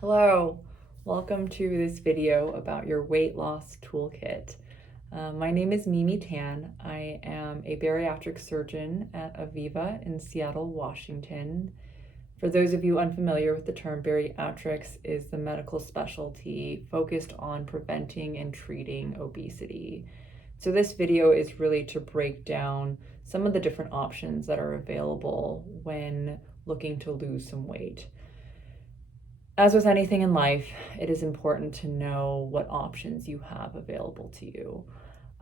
Hello, welcome to this video about your weight loss toolkit. My name is Mimi Tan. I am a bariatric surgeon at Aviva in Seattle, Washington. For those of you unfamiliar with the term, bariatrics is the medical specialty focused on preventing and treating obesity. So this video is really to break down some of the different options that are available when looking to lose some weight. As with anything in life, it is important to know what options you have available to you.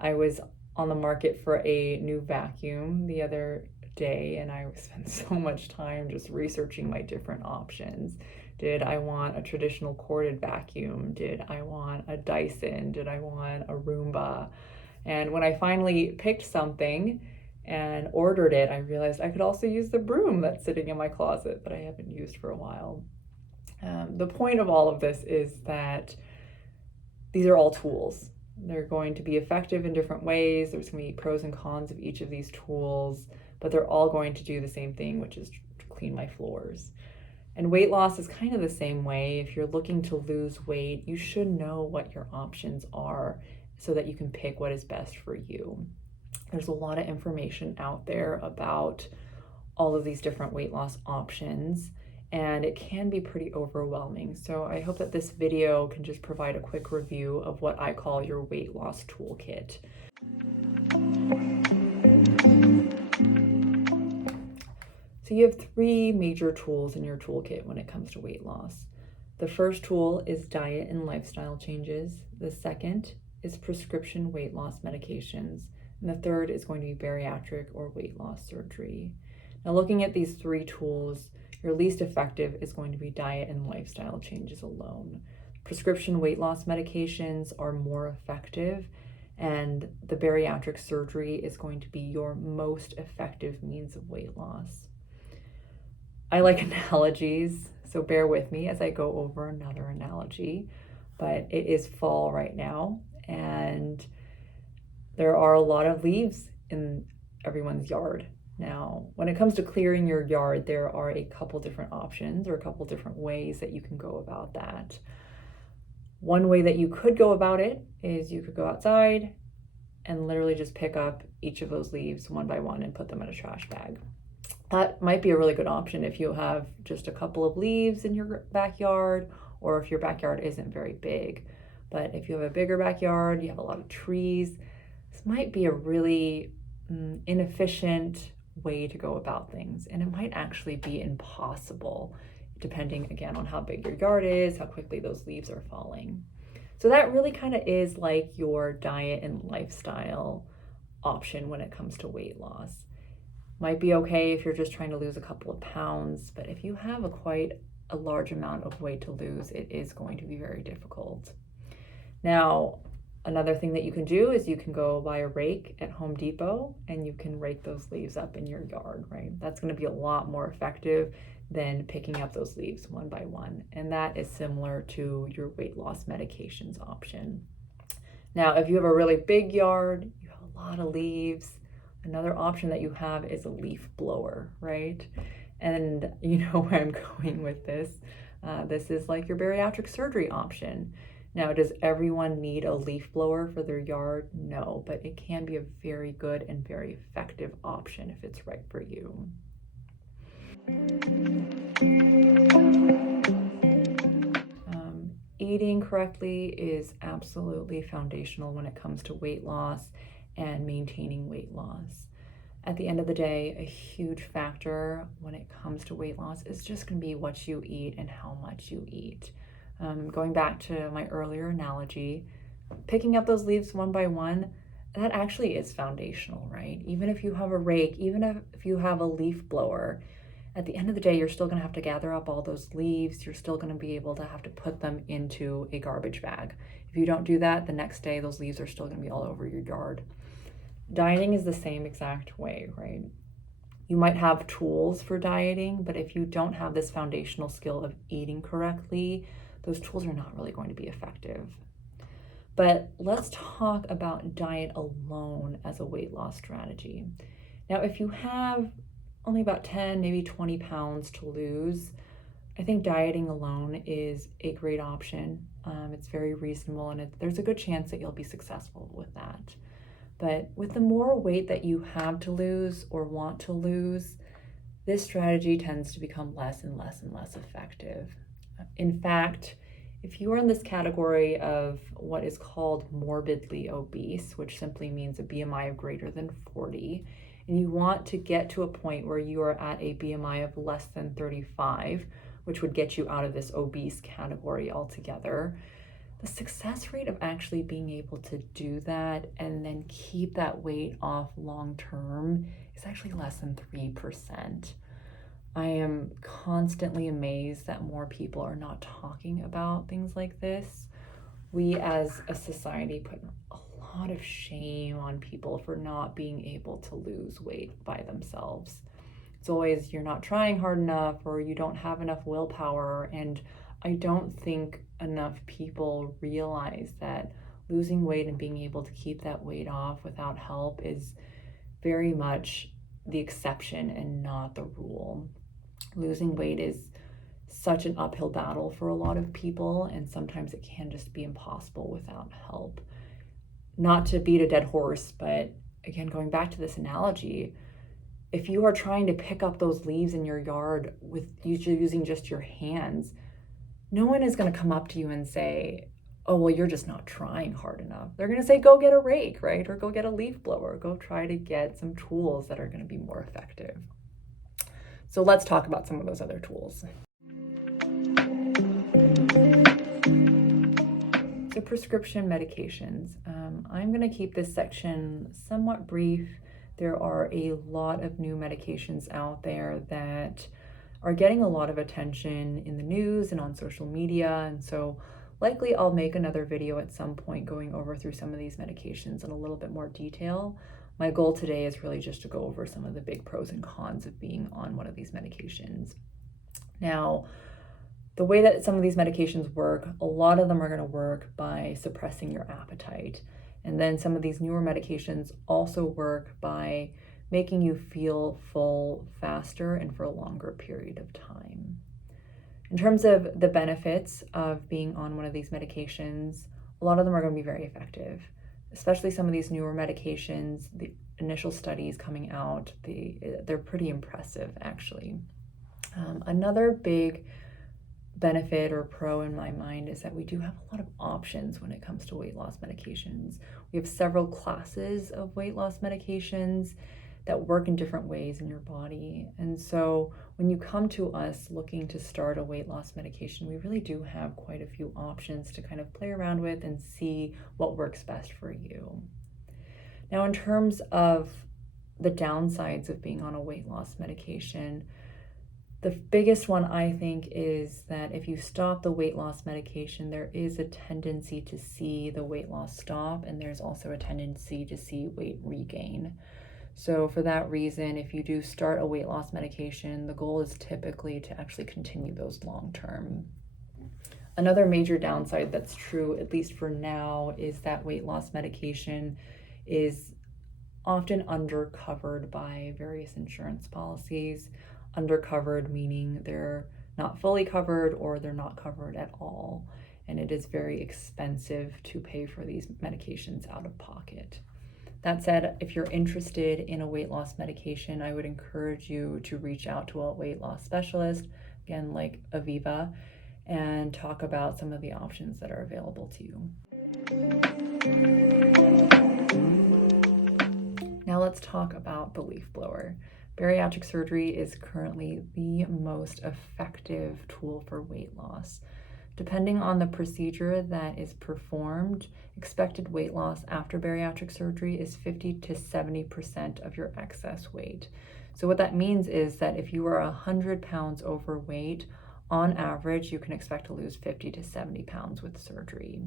I was on the market for a new vacuum the other day, and I spent so much time just researching my different options. Did I want a traditional corded vacuum? Did I want a Dyson? Did I want a Roomba? And when I finally picked something and ordered it, I realized I could also use the broom that's sitting in my closet that I haven't used for a while. The point of all of this is that these are all tools. They're going to be effective in different ways. There's going to be pros and cons of each of these tools, but they're all going to do the same thing, which is to clean my floors. And weight loss is kind of the same way. If you're looking to lose weight, you should know what your options are so that you can pick what is best for you. There's a lot of information out there about all of these different weight loss options, and it can be pretty overwhelming. So I hope that this video can just provide a quick review of what I call your weight loss toolkit. So you have three major tools in your toolkit when it comes to weight loss. The first tool is diet and lifestyle changes. The second is prescription weight loss medications. And the third is going to be bariatric or weight loss surgery. Now, looking at these three tools, your least effective is going to be diet and lifestyle changes alone. Prescription weight loss medications are more effective, and the bariatric surgery is going to be your most effective means of weight loss. I like analogies, so bear with me as I go over another analogy, but it is fall right now, and there are a lot of leaves in everyone's yard. Now, when it comes to clearing your yard, there are a couple different options or a couple different ways that you can go about that. One way that you could go about it is you could go outside and literally just pick up each of those leaves one by one and put them in a trash bag. That might be a really good option if you have just a couple of leaves in your backyard, or if your backyard isn't very big. But if you have a bigger backyard, you have a lot of trees, this might be a really inefficient way to go about things, and it might actually be impossible, depending again on how big your yard is, how quickly those leaves are falling. So that really kind of is like your diet and lifestyle option when it comes to weight loss. Might be okay if you're just trying to lose a couple of pounds, but if you have quite a large amount of weight to lose, it is going to be very difficult. Now, another thing that you can do is you can go buy a rake at Home Depot and you can rake those leaves up in your yard, right? That's going to be a lot more effective than picking up those leaves one by one. And that is similar to your weight loss medications option. Now, if you have a really big yard, you have a lot of leaves, another option that you have is a leaf blower, right? And you know where I'm going with this. This is like your bariatric surgery option. Now, does everyone need a leaf blower for their yard? No, but it can be a very good and very effective option if it's right for you. Eating correctly is absolutely foundational when it comes to weight loss and maintaining weight loss. At the end of the day, a huge factor when it comes to weight loss is just going to be what you eat and how much you eat. Going back to my earlier analogy, picking up those leaves one by one, that actually is foundational, right? Even if you have a rake, even if you have a leaf blower, at the end of the day, you're still going to have to gather up all those leaves. You're still going to be able to have to put them into a garbage bag. If you don't do that, the next day, those leaves are still going to be all over your yard. Dieting is the same exact way, right? You might have tools for dieting, but if you don't have this foundational skill of eating correctly, those tools are not really going to be effective. But let's talk about diet alone as a weight loss strategy. Now, if you have only about 10, maybe 20 pounds to lose, I think dieting alone is a great option. It's very reasonable, and there's a good chance that you'll be successful with that. But with the more weight that you have to lose or want to lose, this strategy tends to become less and less and less effective. In fact, if you are in this category of what is called morbidly obese, which simply means a BMI of greater than 40, and you want to get to a point where you are at a BMI of less than 35, which would get you out of this obese category altogether, the success rate of actually being able to do that and then keep that weight off long term is actually less than 3%. I am constantly amazed that more people are not talking about things like this. We as a society put a lot of shame on people for not being able to lose weight by themselves. It's always, you're not trying hard enough, or you don't have enough willpower. And I don't think enough people realize that losing weight and being able to keep that weight off without help is very much the exception and not the rule. Losing weight is such an uphill battle for a lot of people, and sometimes it can just be impossible without help. Not to beat a dead horse, but again, going back to this analogy, if you are trying to pick up those leaves in your yard with using just your hands, no one is going to come up to you and say, oh, well, you're just not trying hard enough. They're going to say, go get a rake, right? Or go get a leaf blower. Go try to get some tools that are going to be more effective. So let's talk about some of those other tools. So prescription medications. I'm going to keep this section somewhat brief. There are a lot of new medications out there that are getting a lot of attention in the news and on social media. And so likely I'll make another video at some point going over through some of these medications in a little bit more detail. My goal today is really just to go over some of the big pros and cons of being on one of these medications. Now, the way that some of these medications work, a lot of them are going to work by suppressing your appetite. And then some of these newer medications also work by making you feel full faster and for a longer period of time. In terms of the benefits of being on one of these medications, a lot of them are going to be very effective, especially some of these newer medications. The initial studies coming out, they're pretty impressive, actually. Another big benefit or pro in my mind is that we do have a lot of options when it comes to weight loss medications. We have several classes of weight loss medications that work in different ways in your body. And so when you come to us looking to start a weight loss medication, we really do have quite a few options to kind of play around with and see what works best for you. Now, in terms of the downsides of being on a weight loss medication, the biggest one, I think, is that if you stop the weight loss medication, there is a tendency to see the weight loss stop, and there's also a tendency to see weight regain. So for that reason, if you do start a weight loss medication, the goal is typically to actually continue those long term. Another major downside that's true, at least for now, is that weight loss medication is often undercovered by various insurance policies. Undercovered meaning they're not fully covered or they're not covered at all. And it is very expensive to pay for these medications out of pocket. That said, if you're interested in a weight loss medication, I would encourage you to reach out to a weight loss specialist, again, like Aviva, and talk about some of the options that are available to you. Now let's talk about the leaf blower. Bariatric surgery is currently the most effective tool for weight loss. Depending on the procedure that is performed, expected weight loss after bariatric surgery is 50 to 70% of your excess weight. So what that means is that if you are 100 pounds overweight, on average, you can expect to lose 50 to 70 pounds with surgery.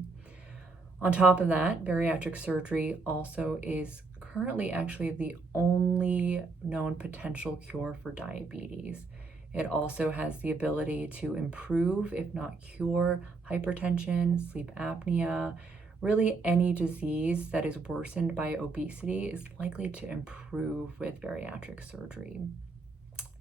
On top of that, bariatric surgery also is currently actually the only known potential cure for diabetes. It also has the ability to improve, if not cure, hypertension, sleep apnea. Really, any disease that is worsened by obesity is likely to improve with bariatric surgery.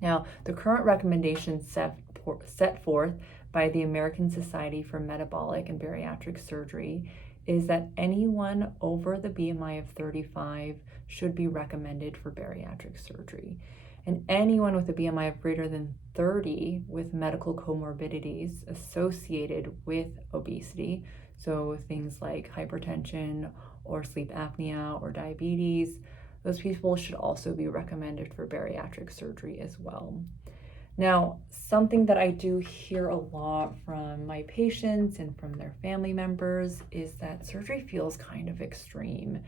Now, the current recommendations set forth by the American Society for Metabolic and Bariatric Surgery is that anyone over the BMI of 35 should be recommended for bariatric surgery. And anyone with a BMI of greater than 30 with medical comorbidities associated with obesity, so things like hypertension or sleep apnea or diabetes, those people should also be recommended for bariatric surgery as well. Now, something that I do hear a lot from my patients and from their family members is that surgery feels kind of extreme.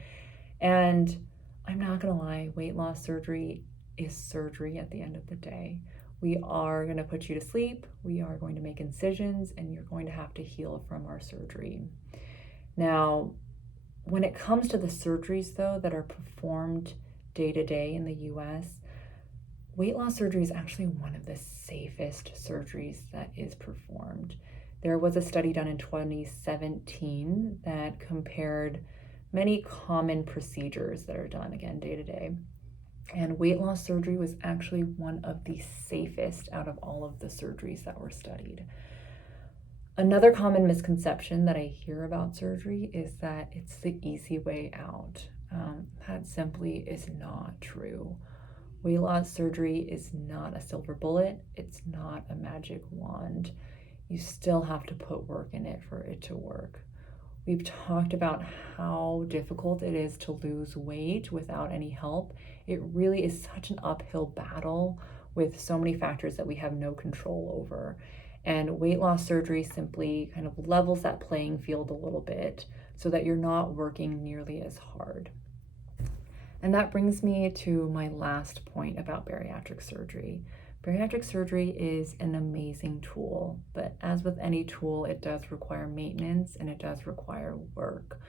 And I'm not gonna lie, weight loss surgery is surgery at the end of the day. We are gonna put you to sleep, we are going to make incisions, and you're going to have to heal from our surgery. Now, when it comes to the surgeries though that are performed day to day in the US, weight loss surgery is actually one of the safest surgeries that is performed. There was a study done in 2017 that compared many common procedures that are done, again, day to day. And weight loss surgery was actually one of the safest out of all of the surgeries that were studied. Another common misconception that I hear about surgery is that it's the easy way out. That simply is not true. Weight loss surgery is not a silver bullet. It's not a magic wand. You still have to put work in it for it to work. We've talked about how difficult it is to lose weight without any help. It really is such an uphill battle with so many factors that we have no control over. And weight loss surgery simply kind of levels that playing field a little bit so that you're not working nearly as hard. And that brings me to my last point about bariatric surgery. Bariatric surgery is an amazing tool, but as with any tool, it does require maintenance and it does require work.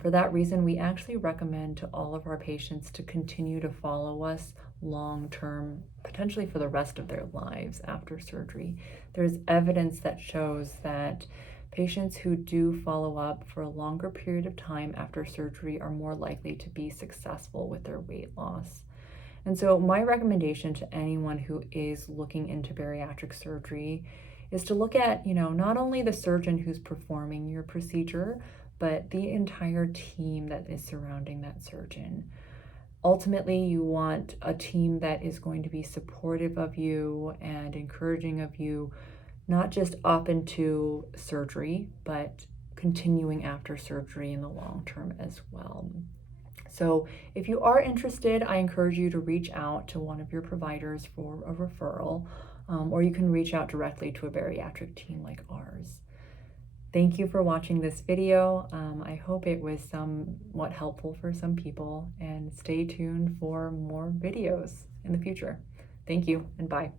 For that reason, we actually recommend to all of our patients to continue to follow us long-term, potentially for the rest of their lives after surgery. There's evidence that shows that patients who do follow up for a longer period of time after surgery are more likely to be successful with their weight loss. And so my recommendation to anyone who is looking into bariatric surgery is to look at, not only the surgeon who's performing your procedure, but the entire team that is surrounding that surgeon. Ultimately, you want a team that is going to be supportive of you and encouraging of you, not just up into surgery, but continuing after surgery in the long term as well. So if you are interested, I encourage you to reach out to one of your providers for a referral, or you can reach out directly to a bariatric team like ours. Thank you for watching this video. I hope it was somewhat helpful for some people, and stay tuned for more videos in the future. Thank you and bye.